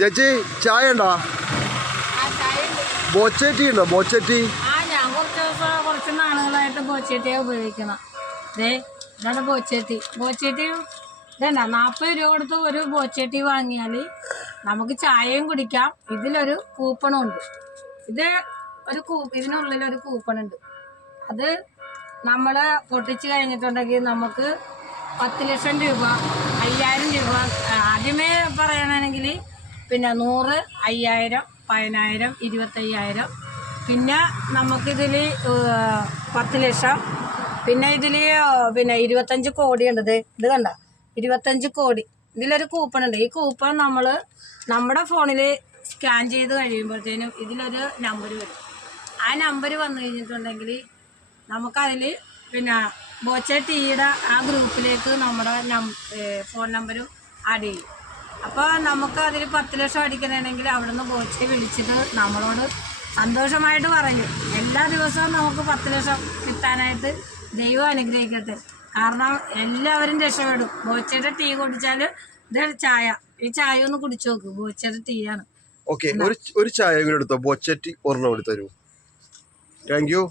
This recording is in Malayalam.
ചേച്ചി ചായ ഉണ്ടോ? ബോച്ചേറ്റി ഉണ്ടോ? ബോച്ചേറ്റി ഞാൻ കുറച്ച് നാളുകളായിട്ട് ബോച്ചേറ്റിയെ ഉപയോഗിക്കണം. ഇതാണ് ബോച്ചേറ്റി. ഇതല്ല 40 രൂപ കൊടുത്ത് ഒരു ബോച്ചേറ്റി വാങ്ങിയാൽ നമുക്ക് ചായയും കുടിക്കാം. ഇതിലൊരു കൂപ്പണും ഉണ്ട്. ഇതിനുള്ളിലൊരു കൂപ്പണുണ്ട്. അത് നമ്മൾ പൊട്ടിച്ച് കഴിഞ്ഞിട്ടുണ്ടെങ്കിൽ നമുക്ക് 10 ലക്ഷം രൂപ, 5000 രൂപ, ആദ്യമേ പറയണമെങ്കിൽ പിന്നെ 100, 5000, 10000, 25000, പിന്നെ നമുക്കിതിൽ 10 ലക്ഷം, പിന്നെ ഇതിൽ 25 കോടി ഉണ്ട്. ഇത് കണ്ട 25 കോടി. ഇതിലൊരു കൂപ്പൺ ഉണ്ട്. ഈ കൂപ്പൺ നമ്മൾ നമ്മുടെ ഫോണിൽ സ്കാൻ ചെയ്ത് കഴിയുമ്പോഴത്തേനും ഇതിലൊരു നമ്പർ വരും. ആ നമ്പർ വന്നു കഴിഞ്ഞിട്ടുണ്ടെങ്കിൽ നമുക്കതിൽ പിന്നെ ബോച്ചേറ്റിയുടെ ആ ഗ്രൂപ്പിലേക്ക് നമ്മുടെ ഫോൺ നമ്പരും ആഡ് ചെയ്യും. അപ്പോൾ നമുക്ക് അതിൽ 10 ലക്ഷം അടിക്കണമെങ്കിൽ അവിടെ നിന്ന് ബോച്ചെ വിളിച്ചിട്ട് നമ്മളോട് സന്തോഷമായിട്ട് പറയും എല്ലാ ദിവസവും നമുക്ക് 10 ലക്ഷം കിട്ടാനായിട്ട് ദൈവം അനുഗ്രഹിക്കട്ടെ. കാരണം എല്ലാവരും രക്ഷപ്പെടും. ബോച്ചയുടെ ടീ കുടിച്ചാൽ ഇത് ചായ, ഈ ചായ ഒന്ന് കുടിച്ചു നോക്ക്. ബോച്ചയുടെ ടീ ആണ്. ഒരു ചായ എടുത്തോ. ബോച്ചേറ്റി ഒരെണ്ണം എടുത്തരൂ. Thank you.